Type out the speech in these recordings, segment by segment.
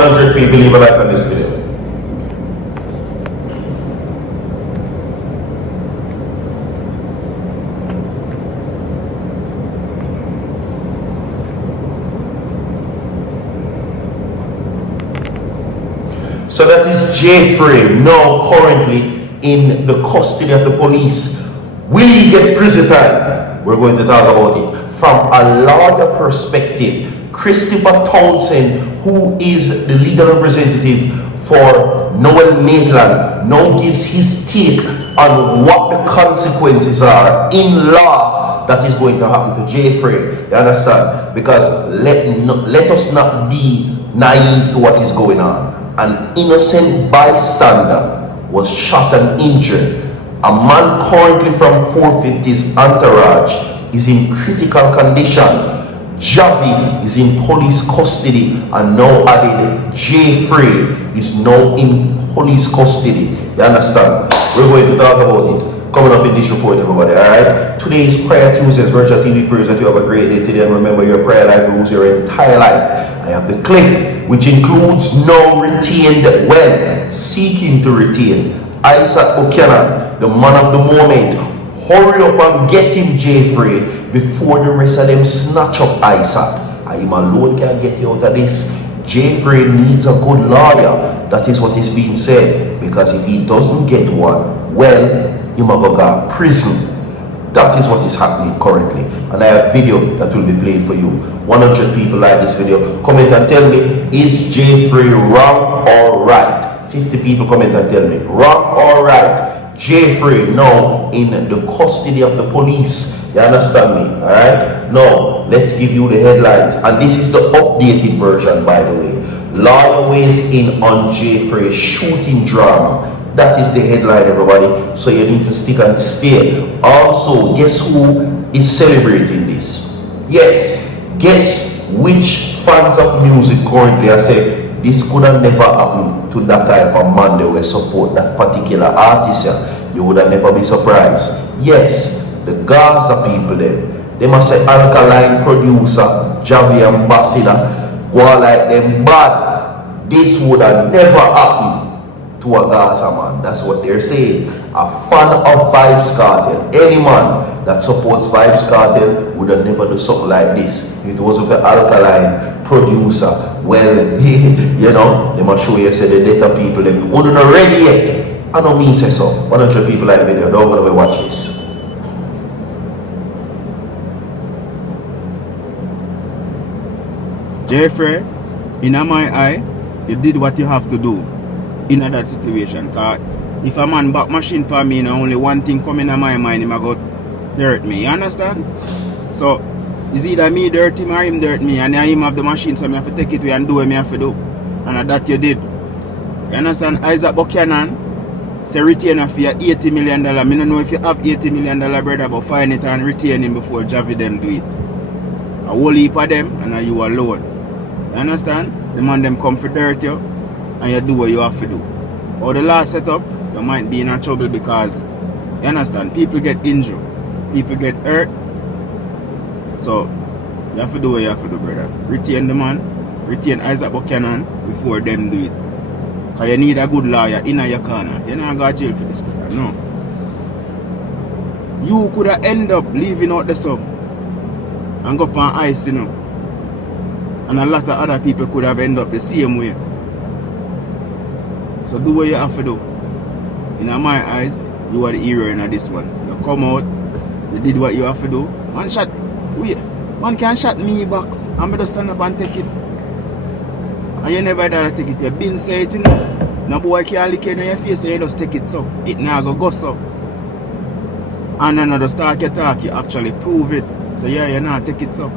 100 people leave a like on this video. So that is JAII Frais, now currently in the custody of the police. Will he get prison time? We're going to talk about it from a lawyer perspective. Christopher Townsend, who is the legal representative for Noel Maitland, now gives his take on what the consequences are in law that is going to happen to JAII Frais. You understand? Because let us not be naive to what is going on. An innocent bystander was shot and injured. A man currently from 450's entourage is in critical condition. Javi is in police custody, and now added JAII Frais is now in police custody. You understand? We're going to talk about it coming up in this report, everybody. Alright? Today is Prayer Tuesdays, Virtual TV prayers that you have a great day today, and remember your prayer life rules your entire life. I have the clip, which includes no retained well, seeking to retain. Isaac Buchanan, the man of the moment. Hurry up and get him, JAII Frais, before the rest of them snatch up Isaac. I am alone can get you out of this. JAII Frais needs a good lawyer. That is what is being said. Because if he doesn't get one, well, he might go to prison. That is what is happening currently. And I have video that will be played for you. 100 people like this video. Comment and tell me, is JAII Frais wrong or right? 50 people comment and tell me, wrong or right? JAII Frais now in the custody of the police. You understand me? Alright? Now, let's give you the headlines. And this is the updated version, by the way. Lawyer weighs in on JAII Frais shooting drama. That is the headline, everybody. So you need to stick and stay. Also, guess who is celebrating this? Yes. Guess which fans of music currently are saying this could have never happened to that type of man that will support that particular artist. You would have never be surprised. Yes, the Gaza people them. They must say alkaline producer, Javi ambassador, go like them bad. This would have never happened to a Gaza man. That's what they're saying. A fan of Vybz Kartel, any man that supports Vybz Kartel would have never do something like this. If it was with an alkaline producer, well, you know, they must show you say the data people them wouldn't ready yet. I don't mean say so. 100 people like the video, don't go to watch this. JAII Frais, in my eye, you did what you have to do in that situation. Because if a man back machine for me and only one thing coming in my mind, him go dirt me. You understand? So it's either me dirt him or him dirt me, and him have the machine, so I have to take it away and do what I have to do. And that you did. You understand? Isaac Buchanan say retain for your $80 million. I don't know if you have $80 million, brother, but find it and retain him before Javi them do it. A whole heap of them, and you alone. You understand? The man them come for dirt you, and you do what you have to do. Or the last setup, you might be in a trouble because, you understand, people get injured, people get hurt. So, you have to do what you have to do, brother. Retain the man, retain Isaac Buchanan before them do it. Because you need a good lawyer in your corner. You're not going to jail for this, brother. No. You could have ended up leaving out the sun and go up on ice, you know. And a lot of other people could have ended up the same way. So do what you have to do. In my eyes, you are the hero in this one. You come out, you did what you have to do. Man shot, wait, man can shot me box. I'm going to stand up and take it. And you never dare take it. You've been saying it, you know. No boy can't lick it in your face and you just take it so. It now go so. And another start your talk, you actually prove it. So yeah, you now take it so.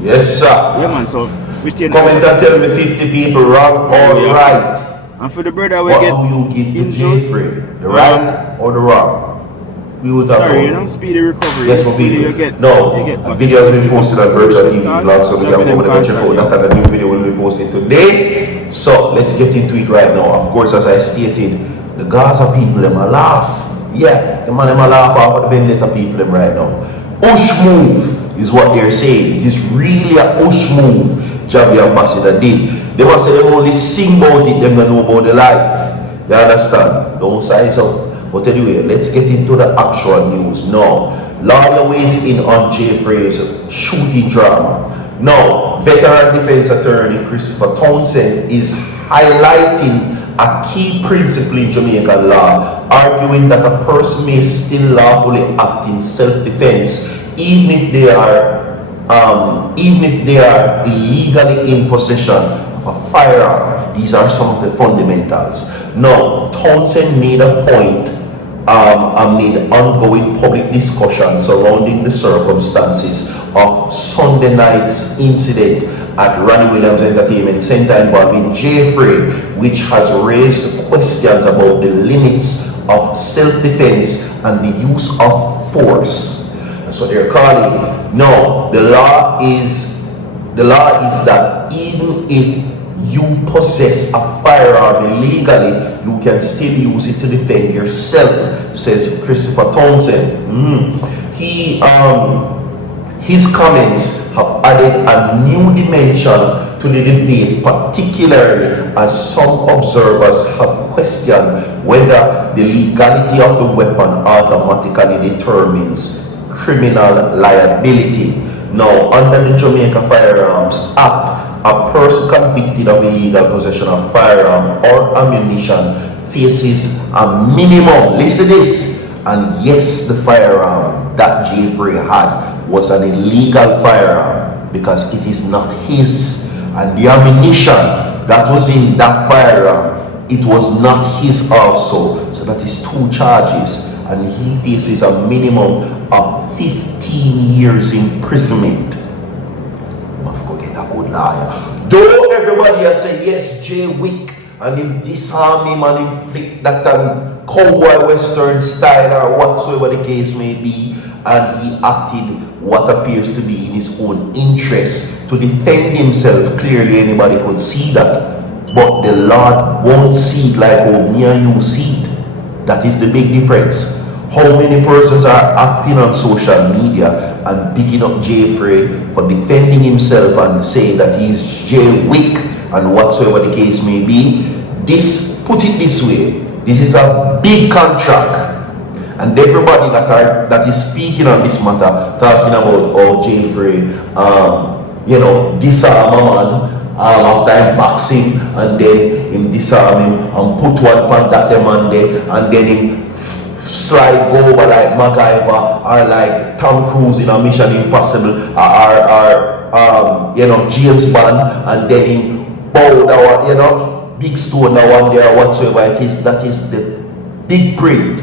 Yes, sir. Yeah, man, so comment and tell me 50 people wrong or right. And for the brother we what get do you give to JAII Frais? The right or the wrong? We will talk sorry, about you know, speedy recovery. yes, for video. You get, no, you get a video has been posted on Virtual TV blog, so we can check out that, and a new video will be posted today. So let's get into it right now. Of course, as I stated, the Gaza people them a laugh. Yeah, the man them a laugh off of the vendetta people them right now. Push move is what they're saying. It is really a push move Javi ambassador did. They must say they only sing about it, them don't know about the life. You understand? Don't size up. But anyway, let's get into the actual news. Now, lawyer weighs in on JAII FRAIS shooting drama. Now, veteran defense attorney Christopher Townsend is highlighting a key principle in Jamaican law, arguing that a person may still lawfully act in self-defense even if they are illegally in possession of a firearm. These are some of the fundamentals. Now, Townsend made a point amid ongoing public discussion surrounding the circumstances of Sunday night's incident at Ronnie Williams Entertainment Center involving JAII FRAIS, which has raised questions about the limits of self-defense and the use of force. So they're calling it. No, the law is that even if you possess a firearm illegally, you can still use it to defend yourself, says Christopher Townsend. His comments have added a new dimension to the debate, particularly as some observers have questioned whether the legality of the weapon automatically determines criminal liability. Now, under the Jamaica Firearms Act, a person convicted of illegal possession of firearm or ammunition faces a minimum, listen this, and yes, the firearm that JAII FRAIS had was an illegal firearm because it is not his, and the ammunition that was in that firearm, it was not his also. So that is 2 charges, and he faces a minimum of 15 years imprisonment. Must go get a good lawyer. Though everybody has said yes, Jay Wick, and him disarm him and inflict that cowboy western style or whatsoever the case may be, and he acted what appears to be in his own interest to defend himself. Clearly anybody could see that, but the Lord won't see it like how me and you see it. That is the big difference. How many persons are acting on social media and picking up JAII FRAIS for defending himself and saying that he's Jay Wick and whatsoever the case may be. This, put it this way, this is a big contract, and everybody that is speaking on this matter, talking about JAII FRAIS, disarm a man after him boxing, and then him disarm him and put one pan that them on there, and then him slide go over like MacGyver or like Tom Cruise in a Mission Impossible or James Bond, and then him bow down, big stone that one there or whatsoever it is. That is the big print.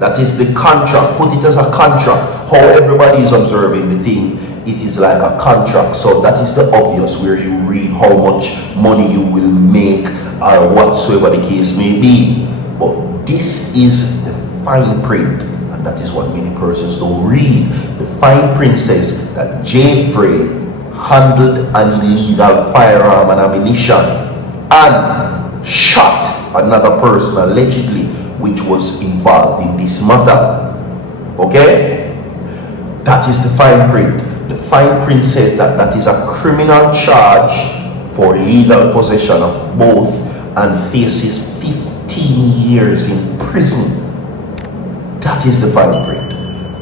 That is the contract. Put it as a contract. How everybody is observing the thing, it is like a contract. So that is the obvious, where you read how much money you will make or whatsoever the case may be. But this is the fine print, and that is what many persons don't read. The fine print says that JAII FRAIS handled an illegal firearm and ammunition and shot another person allegedly, which was involved in this matter. Okay? That is the fine print. The fine print says that that is a criminal charge for illegal possession of both and faces 15 years in prison. That is the fine print.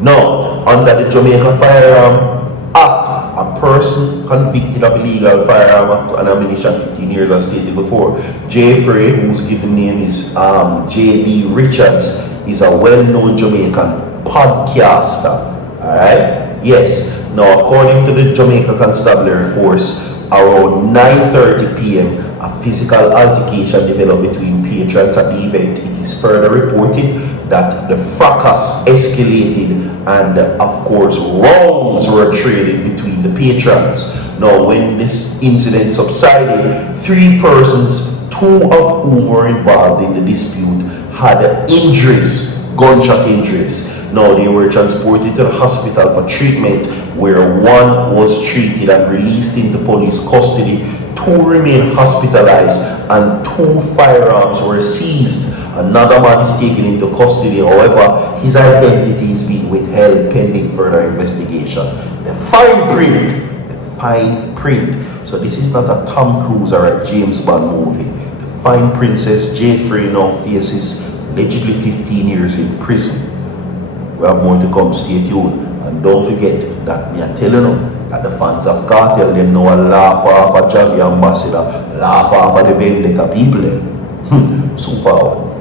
Now, under the Jamaica Firearm Act, a person convicted of illegal firearm and ammunition 15 years, as stated before. JAII FRAIS, whose given name is J.D. Richards, is a well-known Jamaican podcaster. Alright? Yes. Now, according to the Jamaica Constabulary Force, around 9:30 p.m., a physical altercation developed between patrons at the event. It is further reported that the fracas escalated and, of course, rounds were traded between the patrons. Now, when this incident subsided, 3 persons, 2 of whom were involved in the dispute, had injuries, gunshot injuries. Now, they were transported to the hospital for treatment, where 1 was treated and released into police custody. 2 remain hospitalized and 2 firearms were seized. Another man is taken into custody. However, his identity is being withheld pending further investigation. The fine fine print. So this is not a Tom Cruise or a James Bond movie. The fine print says JAII FRAIS now faces allegedly 15 years in prison. We have more to come, stay tuned. And don't forget that me are telling you that the fans of Cartel them know a laugh off a Javi ambassador, laugh off of the Vendetta people. So far.